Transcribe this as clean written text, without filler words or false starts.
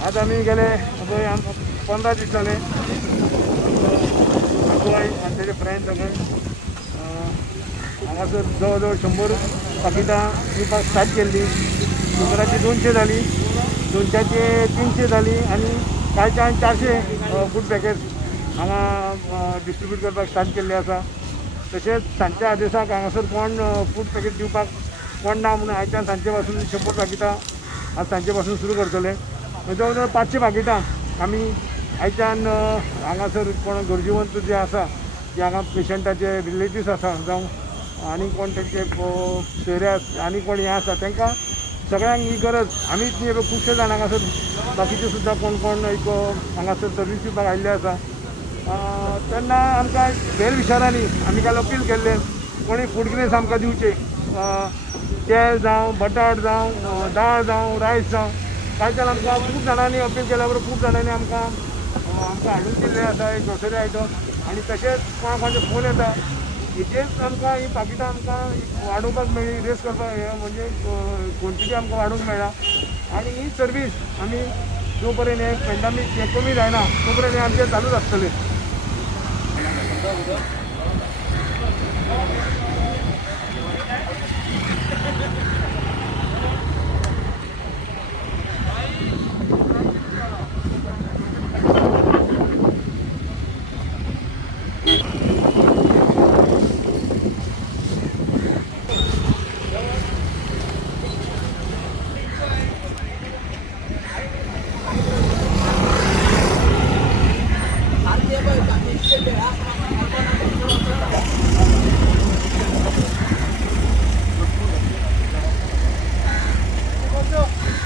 आज आम्ही गेले 15 दीस जाले गोंय आनी तेजे फ्रेंड सगळे हांगासर जवळ जवळ 100 पाकिटां दिवपाक स्टार्ट केल्ली. सुमाराची 200 जाली, 200चे 300 जाली आनी कालच्यान 400 फूड पॅकेट हांगा डिस्ट्रिब्यूट करपाक स्टार्ट केल्ले आसा. तशेंच सांजच्या आदेसाक हांगासर कोण फूड पॅकेट दिवपाक कोण ना म्हणून आयच्यान सांजचे पासून 100 पाकिटां आज सांजचे पासून सुरू करतले. जवळ जवळ 500 पाकिटां आमी आयच्यान हांगासर कोण गरजेवंत जे आसा जे हांगा पेशंटाचे रिलेटिव्स आसा जावं आनी कोण तेंचे सोयऱ्यास आनी कोण हें आसा तांकां सगळ्यांक ही गरज आमीच न्ही खुबशे जाण हांगासर बाकीचे सुद्दां कोण कोण एक हांगासर सर्वीस दिवपाक आयिल्ले आसा. तेन्ना आमकां वेल विचारांनी आमी काल अपील केल्लें कोणी फूड ग्रेन्स आमकां दिवचे, तेल जावं बटाट जावं दाळ जावं रायस जावं. कालच्यान आमकां खूब जाणांनी अपील केल्या बरोबर खूब जाणांनी आमकां हाडून दिल्ले आसा एक ग्रोसरी आयटम. आनी तशेंच कोणाचे फोन येता हेचेच आमकां ही पाकिटां आमकां वाडोवपाक मेळ्ळी, रेस करपाक म्हणजे क्वॉन्टिटी आमकां वाडोवंक मेळ्ळा. आनी ही सर्वीस आमी जो पर्यंत हें पॅन्डेमीक हें कमी जायना तो पर्यंत हें आमचें चालूच आसतलें.